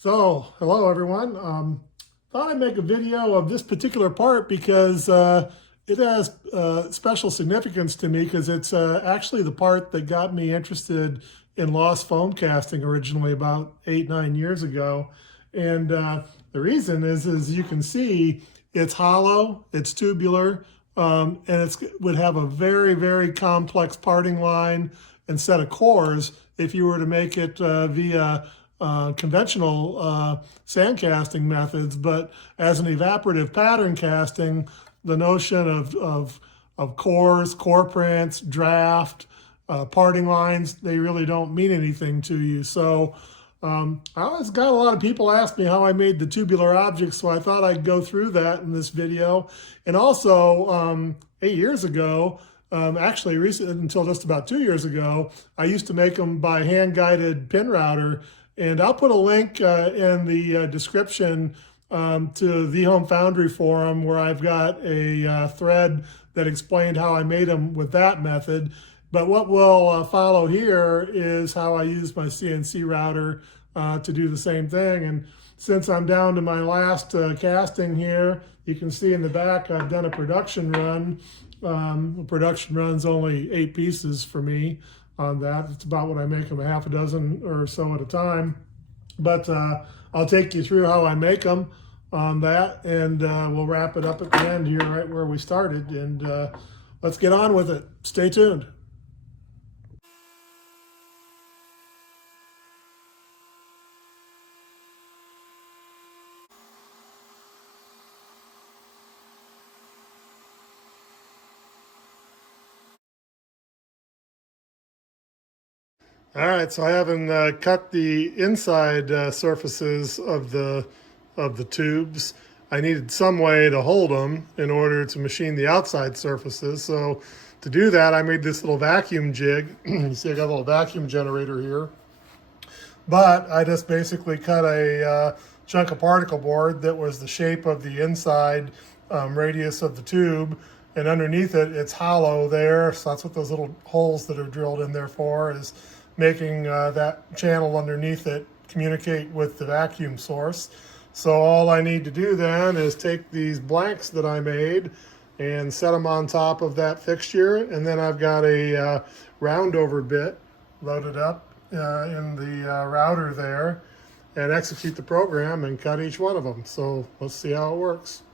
So, hello everyone. Thought I'd make a video of this particular part because it has special significance to me because it's actually the part that got me interested in lost foam casting originally about 8, 9 years ago. And the reason is, as you can see, it's hollow, it's tubular, and it would have a very, very complex parting line and set of cores if you were to make it via conventional sand casting methods, but as an evaporative pattern casting, the notion of cores, core prints, draft, parting lines, they really don't mean anything to you. So I always got a lot of people ask me how I made the tubular objects, so I thought I'd go through that in this video. And also, 8 years ago, actually recent until just about 2 years ago, I used to make them by hand-guided pin router, and I'll put a link in the description to the Home Foundry forum where I've got a thread that explained how I made them with that method. But what will follow here is how I use my CNC router to do the same thing. And since I'm down to my last casting here, you can see in the back I've done a production run. The production run's only 8 pieces for me on that. It's about what I make them, a half a dozen or so at a time. But I'll take you through how I make them on that, and we'll wrap it up at the end here right where we started. And let's get on with it. Stay tuned. All right, so I haven't cut the inside surfaces of the tubes. I needed some way to hold them in order to machine the outside surfaces. So to do that, I made this little vacuum jig. You see I got a little vacuum generator here. But I just basically cut a chunk of particle board that was the shape of the inside radius of the tube. And underneath it, it's hollow there. So that's what those little holes that are drilled in there for, is making that channel underneath it communicate with the vacuum source. So all I need to do then is take these blanks that I made and set them on top of that fixture. And then I've got a round over bit loaded up in the router there, and execute the program and cut each one of them. So let's see how it works.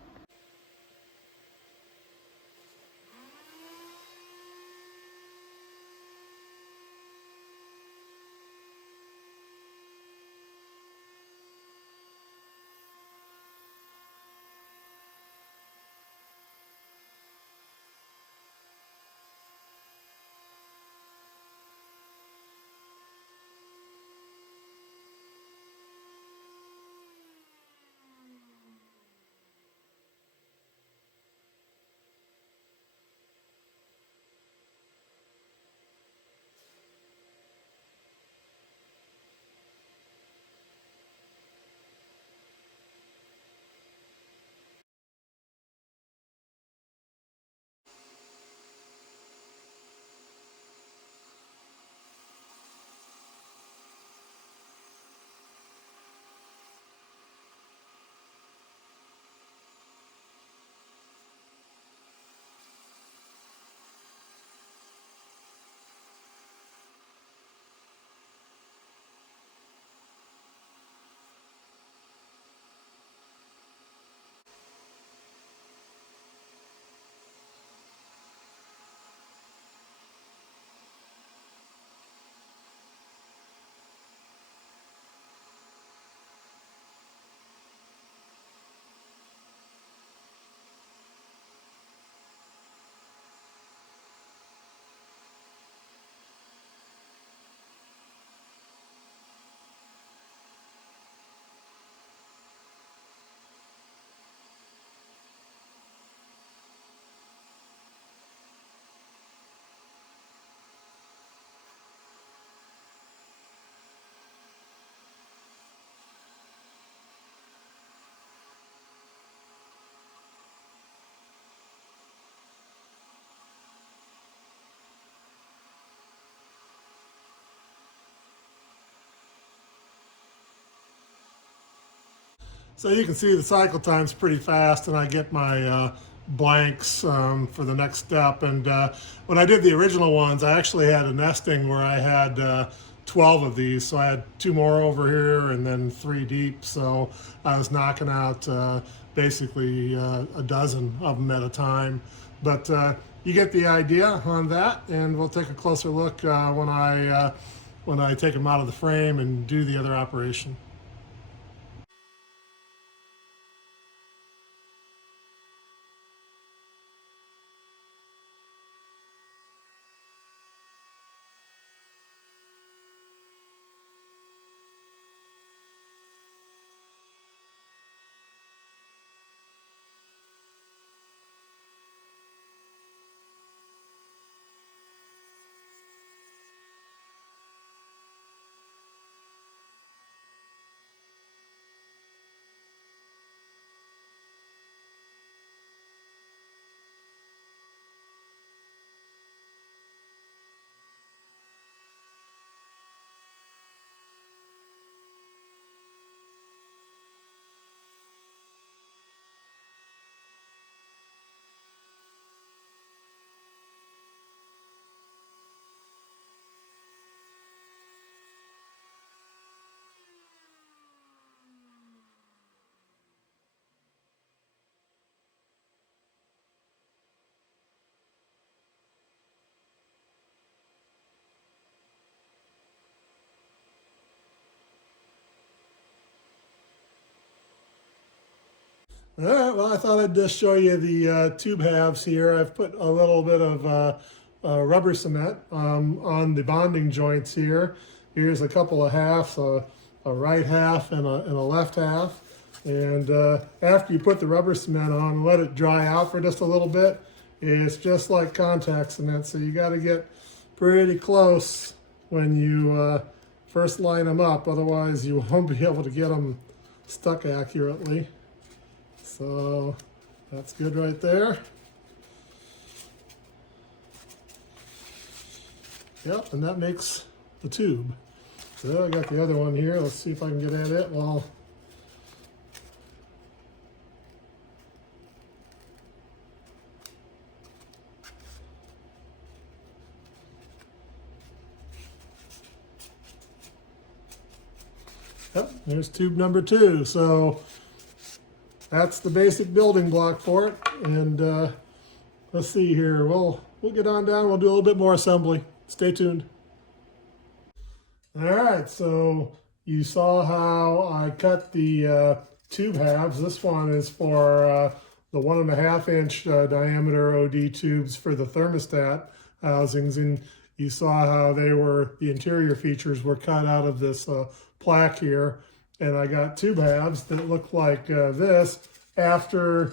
So you can see the cycle time's pretty fast, and I get my blanks for the next step. And when I did the original ones, I actually had a nesting where I had 12 of these. So I had 2 more over here and then 3 deep. So I was knocking out basically a dozen of them at a time. But you get the idea on that, and we'll take a closer look when I take them out of the frame and do the other operation. All right, well, I thought I'd just show you the tube halves here. I've put a little bit of rubber cement on the bonding joints here. Here's a couple of halves, a right half and a left half. And after you put the rubber cement on, let it dry out for just a little bit. It's just like contact cement, so you got to get pretty close when you first line them up. Otherwise, you won't be able to get them stuck accurately. So that's good right there. Yep, and that makes the tube. So I got the other one here. Let's see if I can get at it. Well, yep, there's tube number 2. So that's the basic building block for it. And let's see here. We'll get on down. We'll do a little bit more assembly. Stay tuned. All right, so you saw how I cut the tube halves. This one is for the 1.5-inch diameter OD tubes for the thermostat housings, and you saw how the interior features were cut out of this plaque here. And I got tube halves that look like this after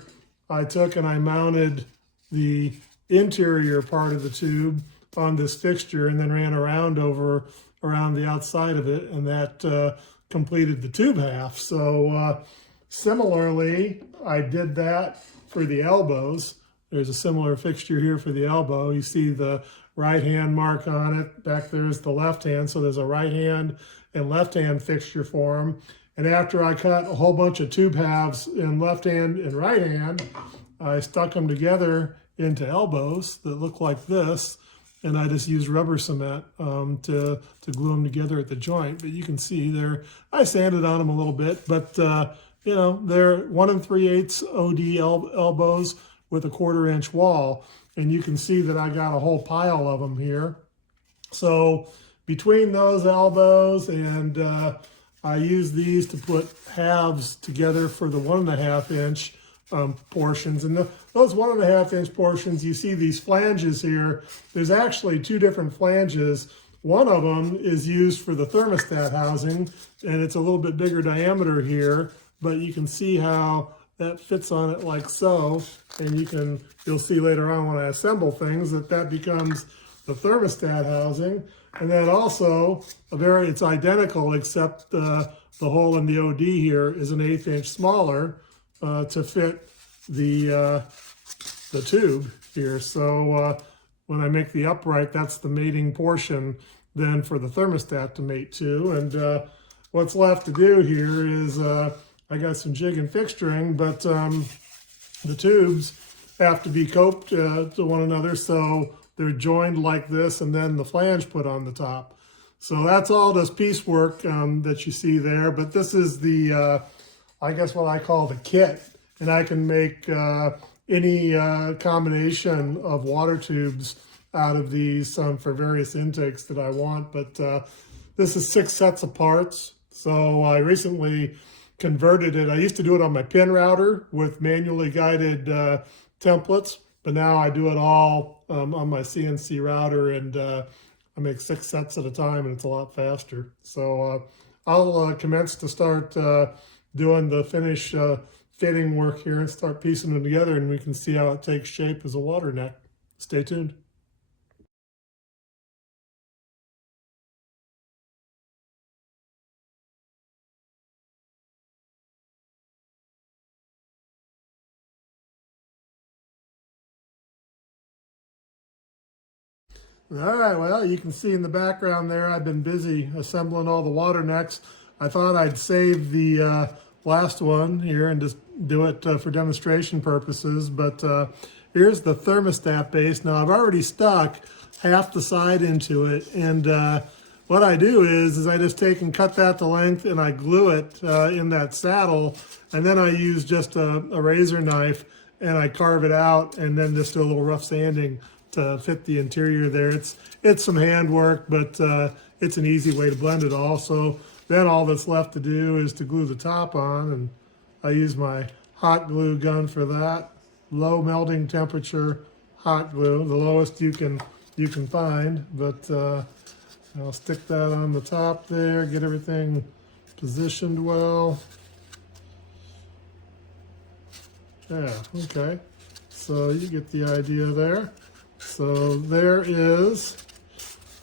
I took and I mounted the interior part of the tube on this fixture and then ran around the outside of it, and that completed the tube half. So similarly, I did that for the elbows. There's a similar fixture here for the elbow. You see the right hand mark on it. Back there is the left hand, so there's a right hand and left hand fixture for them. And after I cut a whole bunch of tube halves in left hand and right hand, I stuck them together into elbows that look like this, and I just used rubber cement to glue them together at the joint. But you can see I sanded on them a little bit, but you know, they're 1 3/8 OD elbows with a 1/4-inch wall, and you can see that I got a whole pile of them here. So between those elbows and I use these to put halves together for the 1.5-inch portions. And those 1.5-inch portions, you see these flanges here. There's actually 2 different flanges. One of them is used for the thermostat housing, and it's a little bit bigger diameter here, but you can see how that fits on it like so. And you'll see later on when I assemble things that becomes the thermostat housing. And then also, it's identical, except the hole in the OD here is an 1/8 inch smaller to fit the tube here. So when I make the upright, that's the mating portion then for the thermostat to mate to. And what's left to do here is I got some jig and fixturing, but the tubes have to be coped to one another, so they're joined like this, and then the flange put on the top. So that's all this piecework that you see there, but this is the, I guess what I call the kit, and I can make any combination of water tubes out of these for various intakes that I want, but this is 6 sets of parts. So I recently converted it. I used to do it on my pin router with manually guided templates, but now I do it all on my CNC router, and I make 6 sets at a time, and it's a lot faster. So I'll commence to start doing the finish fitting work here and start piecing them together, and we can see how it takes shape as a water neck. Stay tuned. All right, well, you can see in the background there, I've been busy assembling all the water necks. I thought I'd save the last one here and just do it for demonstration purposes, but here's the thermostat base. Now, I've already stuck half the side into it, and what I do is I just take and cut that to length, and I glue it in that saddle, and then I use just a razor knife, and I carve it out, and then just do a little rough sanding to fit the interior there. It's some handwork, but it's an easy way to blend it all. So then all that's left to do is to glue the top on, and I use my hot glue gun for that. Low melting temperature hot glue, the lowest you can find, but I'll stick that on the top there, get everything positioned well. Yeah, okay. So you get the idea there. So there is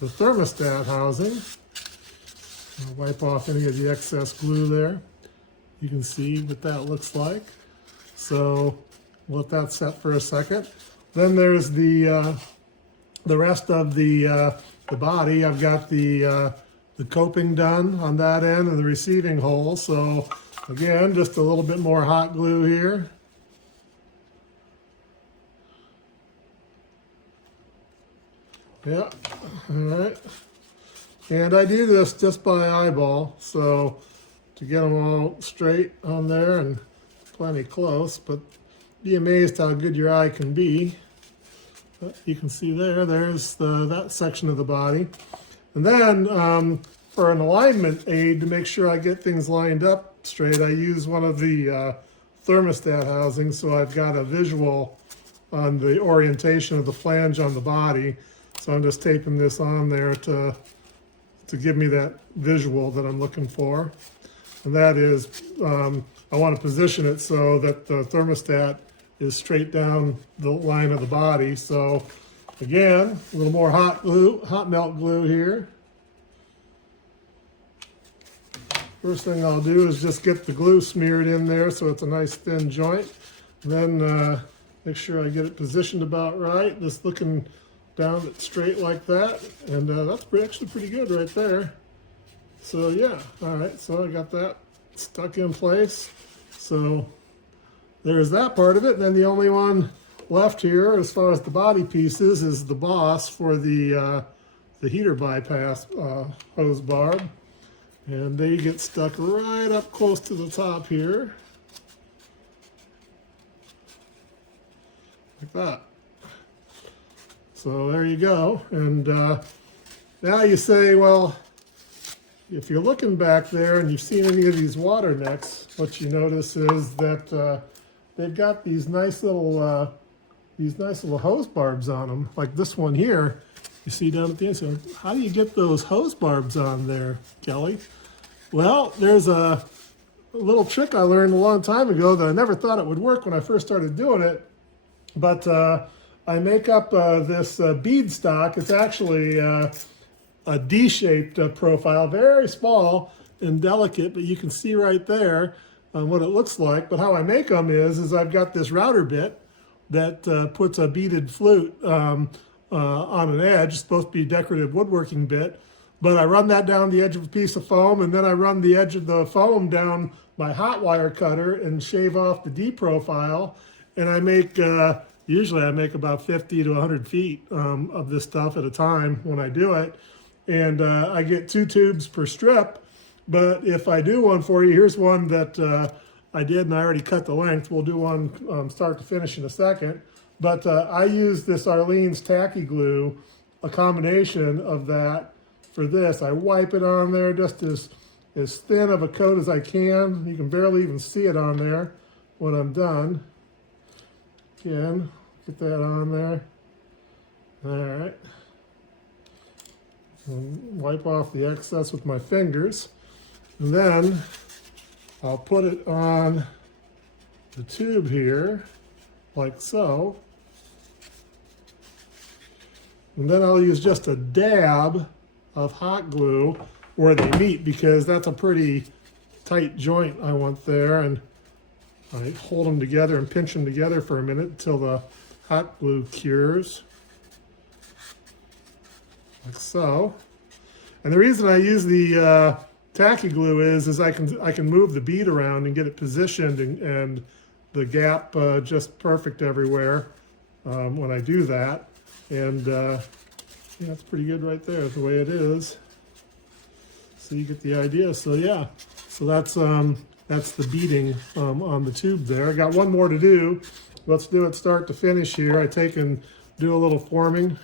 the thermostat housing. I'll wipe off any of the excess glue there. You can see what that looks like. So let that set for a second. Then there's the rest of the body. I've got the coping done on that end and the receiving hole. So again, just a little bit more hot glue here. Yeah, all right. And I do this just by eyeball, so to get them all straight on there and plenty close, but be amazed how good your eye can be. But you can see there's that section of the body. And then for an alignment aid to make sure I get things lined up straight, I use one of the thermostat housings, so I've got a visual on the orientation of the flange on the body. So I'm just taping this on there to give me that visual that I'm looking for. And that is, I want to position it so that the thermostat is straight down the line of the body. So again, a little more hot melt glue here. First thing I'll do is just get the glue smeared in there so it's a nice thin joint. And then make sure I get it positioned about right, just looking down it straight like that, and that's actually pretty good right there. So yeah, all right, so I got that stuck in place. So there's that part of it. And then the only one left here as far as the body pieces is the boss for the heater bypass hose barb, and they get stuck right up close to the top here, like that. So there you go. And now you say, well, if you're looking back there and you've seen any of these water necks, what you notice is that they've got these nice little hose barbs on them, like this one here. You see down at the end. So how do you get those hose barbs on there, Kelly? Well, there's a little trick I learned a long time ago that I never thought it would work when I first started doing it, but I make up this bead stock. It's actually a D-shaped profile, very small and delicate, but you can see right there what it looks like. But how I make them is I've got this router bit that puts a beaded flute on an edge. It's supposed to be a decorative woodworking bit. But I run that down the edge of a piece of foam, and then I run the edge of the foam down my hot wire cutter and shave off the D profile. And I make, usually I make about 50 to 100 feet of this stuff at a time when I do it. And I get 2 tubes per strip. But if I do one for you, here's one that I did, and I already cut the length. We'll do one start to finish in a second. But I use this Arlene's tacky glue, a combination of that for this. I wipe it on there just as thin of a coat as I can. You can barely even see it on there when I'm done. Again, get that on there. All right. And wipe off the excess with my fingers. And then I'll put it on the tube here, like so. And then I'll use just a dab of hot glue where they meet, because that's a pretty tight joint I want there. And I hold them together and pinch them together for a minute until the hot glue cures, like so. And the reason I use the tacky glue is I can move the bead around and get it positioned, and the gap just perfect everywhere when I do that. And yeah, it's pretty good right there, the way it is. So you get the idea. So yeah, so that's the beading on the tube there. I got one more to do. Let's do it start to finish here. I take and do a little forming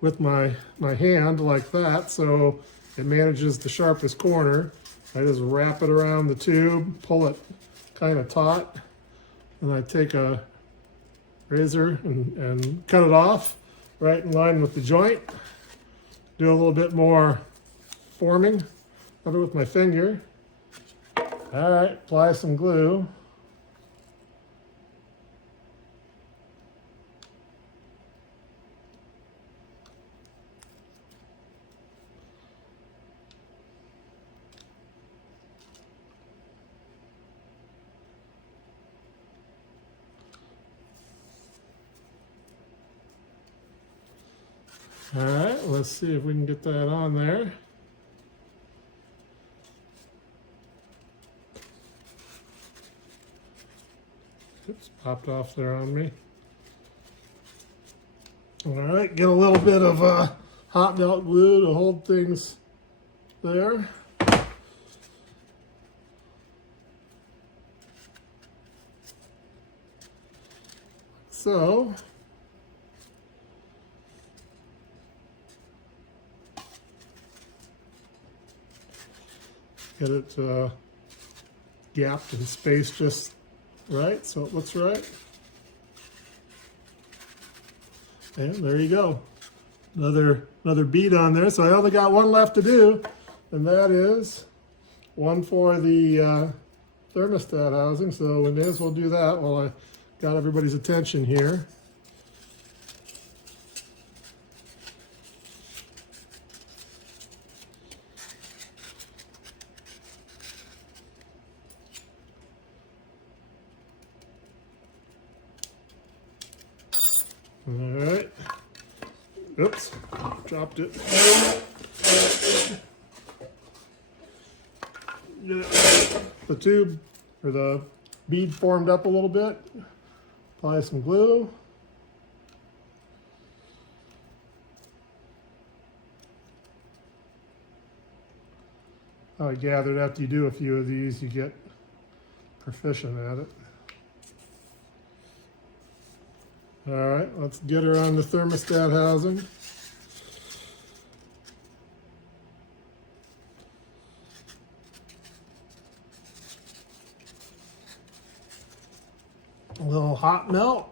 with my hand like that, so it manages the sharpest corner. I just wrap it around the tube, pull it kind of taut, and I take a razor and cut it off right in line with the joint. Do a little bit more forming of it with my finger. All right, apply some glue. All right, let's see if we can get that on there. Oops, popped off there on me. All right, get a little bit of hot melt glue to hold things there. So, get it gapped and spaced just right, so it looks right. And there you go. Another bead on there. So I only got one left to do, and that is one for the thermostat housing. So we may as well do that while I got everybody's attention here. All right. Oops, dropped it. Get the tube or the bead formed up a little bit. Apply some glue. I gathered after you do a few of these, you get proficient at it. All right, let's get her on the thermostat housing. A little hot melt.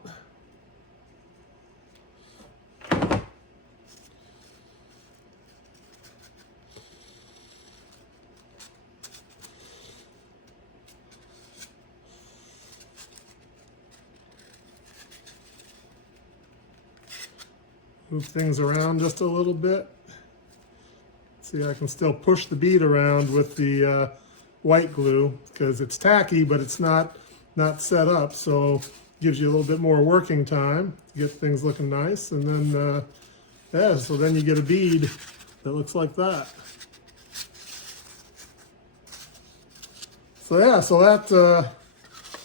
Move things around just a little bit. See, I can still push the bead around with the white glue because it's tacky, but it's not set up, so gives you a little bit more working time to get things looking nice. And then, yeah, so then you get a bead it looks like that. So yeah, so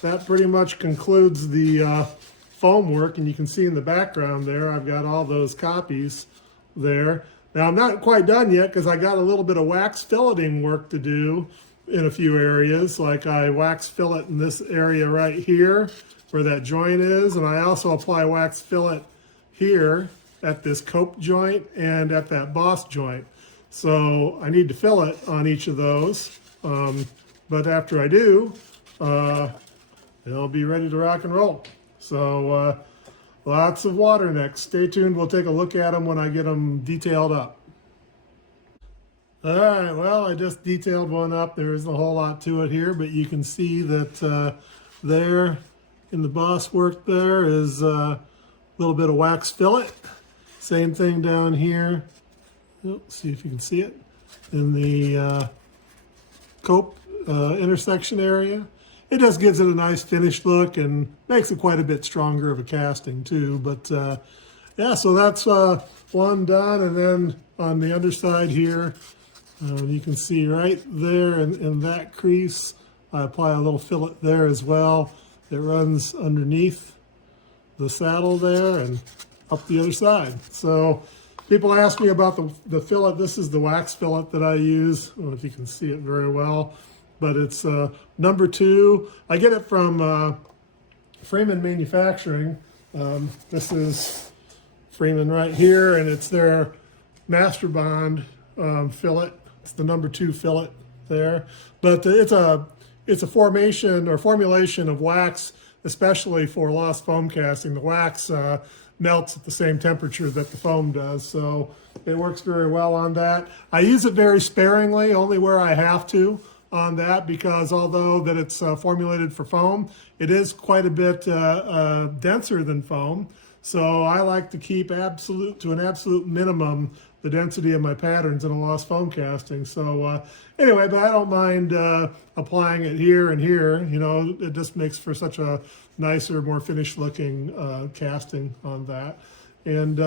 that pretty much concludes the foam work, and you can see in the background there, I've got all those copies there. Now I'm not quite done yet because I got a little bit of wax filleting work to do in a few areas. Like I wax fillet in this area right here where that joint is, and I also apply wax fillet here at this cope joint and at that boss joint. So I need to fillet on each of those, but after I do, it'll be ready to rock and roll. So lots of water next. Stay tuned. We'll take a look at them when I get them detailed up. All right, well, I just detailed one up. There isn't a whole lot to it here, but you can see that there in the boss work there is a little bit of wax fillet. Same thing down here. See if you can see it in the cope intersection area. It just gives it a nice finished look and makes it quite a bit stronger of a casting too. But yeah, so that's one done. And then on the underside here, you can see right there in that crease, I apply a little fillet there as well. It runs underneath the saddle there and up the other side. So people ask me about the fillet. This is the wax fillet that I use. I don't know if you can see it very well, but it's number 2. I get it from Freeman Manufacturing. This is Freeman right here, and it's their Master Bond fillet. It's the number 2 fillet there, but it's a formation or formulation of wax, especially for lost foam casting. The wax melts at the same temperature that the foam does, so it works very well on that. I use it very sparingly, only where I have to on that, because although that it's formulated for foam, it is quite a bit denser than foam. So I like to keep to an absolute minimum the density of my patterns in a lost foam casting. So anyway, but I don't mind applying it here and here. You know, it just makes for such a nicer, more finished looking casting on that. And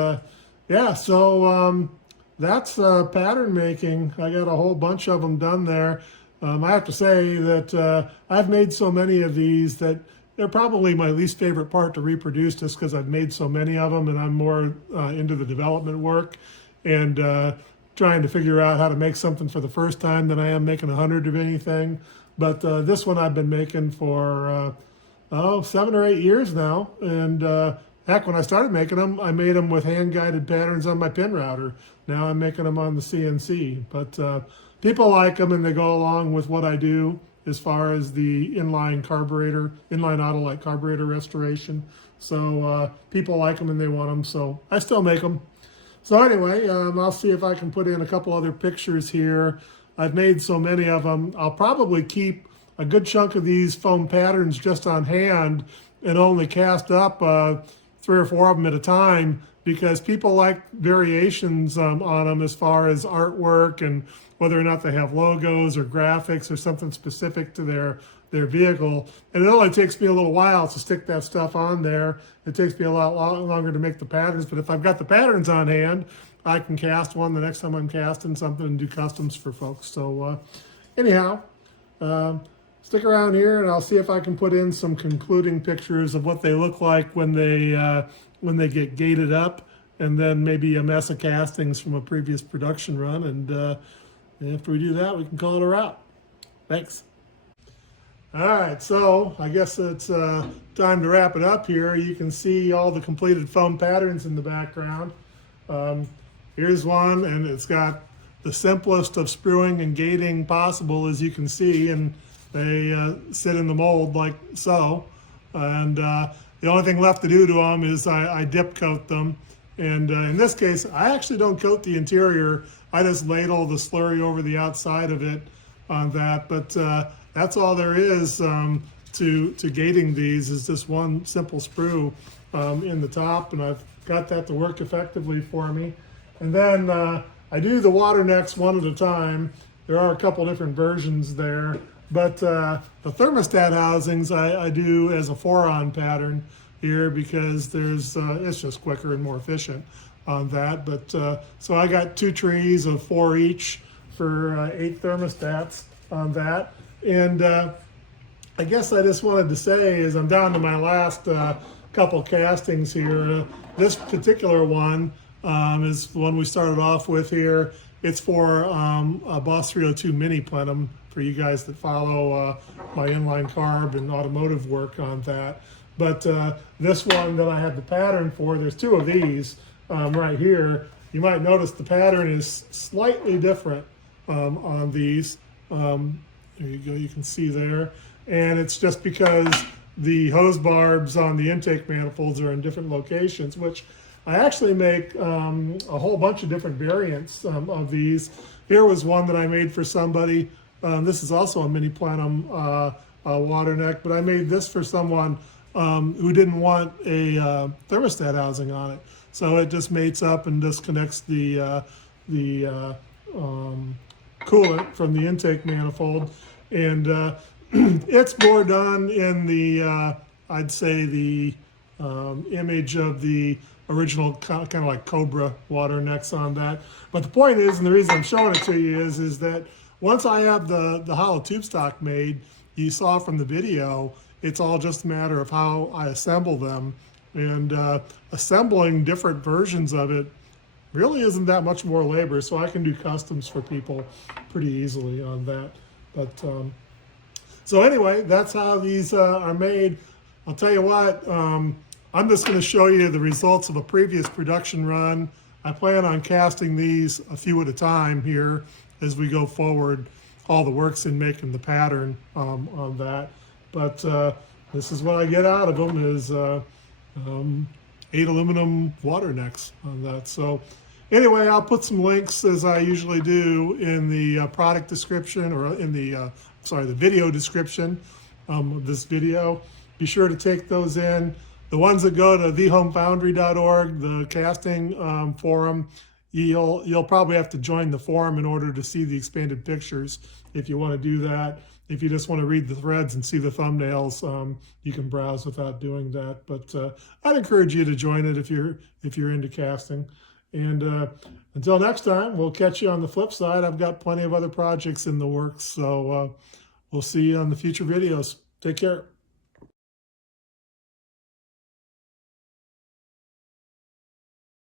yeah, so that's pattern making. I got a whole bunch of them done there. I have to say that I've made so many of these that they're probably my least favorite part to reproduce, just because I've made so many of them and I'm more into the development work and trying to figure out how to make something for the first time than I am making 100 of anything. But this one I've been making for 7 or 8 years now. And heck, when I started making them, I made them with hand-guided patterns on my pin router. Now I'm making them on the CNC. But people like them, and they go along with what I do as far as the inline Autolite carburetor restoration. So people like them and they want them, so I still make them. So anyway, I'll see if I can put in a couple other pictures here. I've made so many of them. I'll probably keep a good chunk of these foam patterns just on hand and only cast up 3 or 4 of them at a time, because people like variations on them as far as artwork and whether or not they have logos or graphics or something specific to their vehicle. And it only takes me a little while to stick that stuff on there. It takes me a lot longer to make the patterns, but if I've got the patterns on hand, I can cast one the next time I'm casting something and do customs for folks. So anyhow, stick around here and I'll see if I can put in some concluding pictures of what they look like when they get gated up, and then maybe a mess of castings from a previous production run. And after we do that, we can call it a wrap. Thanks. All right, so I guess it's time to wrap it up here. You can see all the completed foam patterns in the background. Here's one, and it's got the simplest of spruing and gating possible, as you can see, and they sit in the mold like so. And the only thing left to do to them is I dip coat them. And in this case, I actually don't coat the interior. I just ladle the slurry over the outside of it on that. But that's all there is to gating these, is this one simple sprue in the top. And I've got that to work effectively for me. And then I do the water necks one at a time. There are a couple different versions there. But the thermostat housings I do as a 4-on pattern here, because it's just quicker and more efficient on that. But so I got 2 trees of 4 each for 8 thermostats on that. And I guess I just wanted to say is I'm down to my last couple castings here. This particular one is the one we started off with here. It's for a Boss 302 mini plenum for you guys that follow my inline carb and automotive work on that. But this one that I had the pattern for, there's 2 of these right here. You might notice the pattern is slightly different on these. There you go, you can see there. And it's just because the hose barbs on the intake manifolds are in different locations, which I actually make a whole bunch of different variants of these. Here was one that I made for somebody. This is also a mini plenum water neck, but I made this for someone who didn't want a thermostat housing on it. So it just mates up and disconnects the coolant from the intake manifold. And it's more done in the, I'd say the image of the original kind of like Cobra water necks on that. But the point is, and the reason I'm showing it to you is that once I have the hollow tube stock made, you saw from the video, it's all just a matter of how I assemble them. And assembling different versions of it really isn't that much more labor, so I can do customs for people pretty easily on that. But so anyway, that's how these are made. I'll tell you what, I'm just going to show you the results of a previous production run. I plan on casting these a few at a time here as we go forward. All the work's in making the pattern on that. But this is what I get out of them is 8 aluminum water necks on that. So anyway, I'll put some links, as I usually do, in the product description, or in the the video description of this video. Be sure to take those in. The ones that go to thehomefoundry.org, the casting forum, you'll probably have to join the forum in order to see the expanded pictures if you want to do that. If you just want to read the threads and see the thumbnails, you can browse without doing that. But I'd encourage you to join it if you're into casting. And until next time, we'll catch you on the flip side. I've got plenty of other projects in the works, so we'll see you on the future videos. Take care.